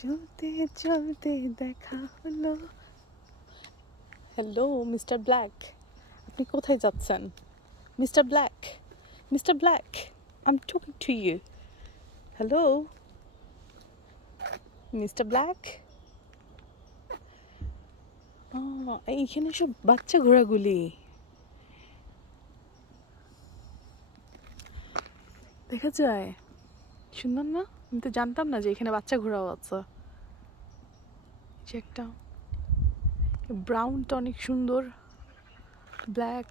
চলতে চলতে দেখা হলো। হ্যালো মিস্টার ব্ল্যাক, আপনি কোথায় যাচ্ছেন? Mister Black, mister Black, I am talking to you. Hello mister Black. এইখানে সব বাচ্চা ঘোড়াগুলি দেখা যায়, সুন্দর না? আমি তো জানতাম না যে এখানে বাচ্চা ঘোড়াও আছে। যে একটা ব্রাউনটা অনেক সুন্দর, black.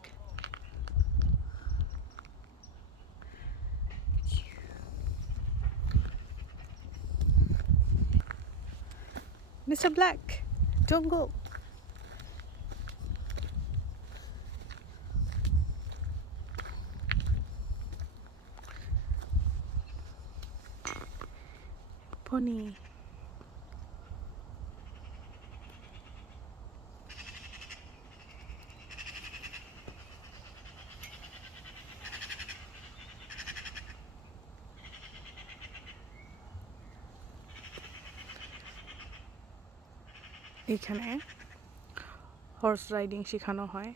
Mister Black, don't go. Pony এখানে হর্স রাইডিং শেখানো হয়।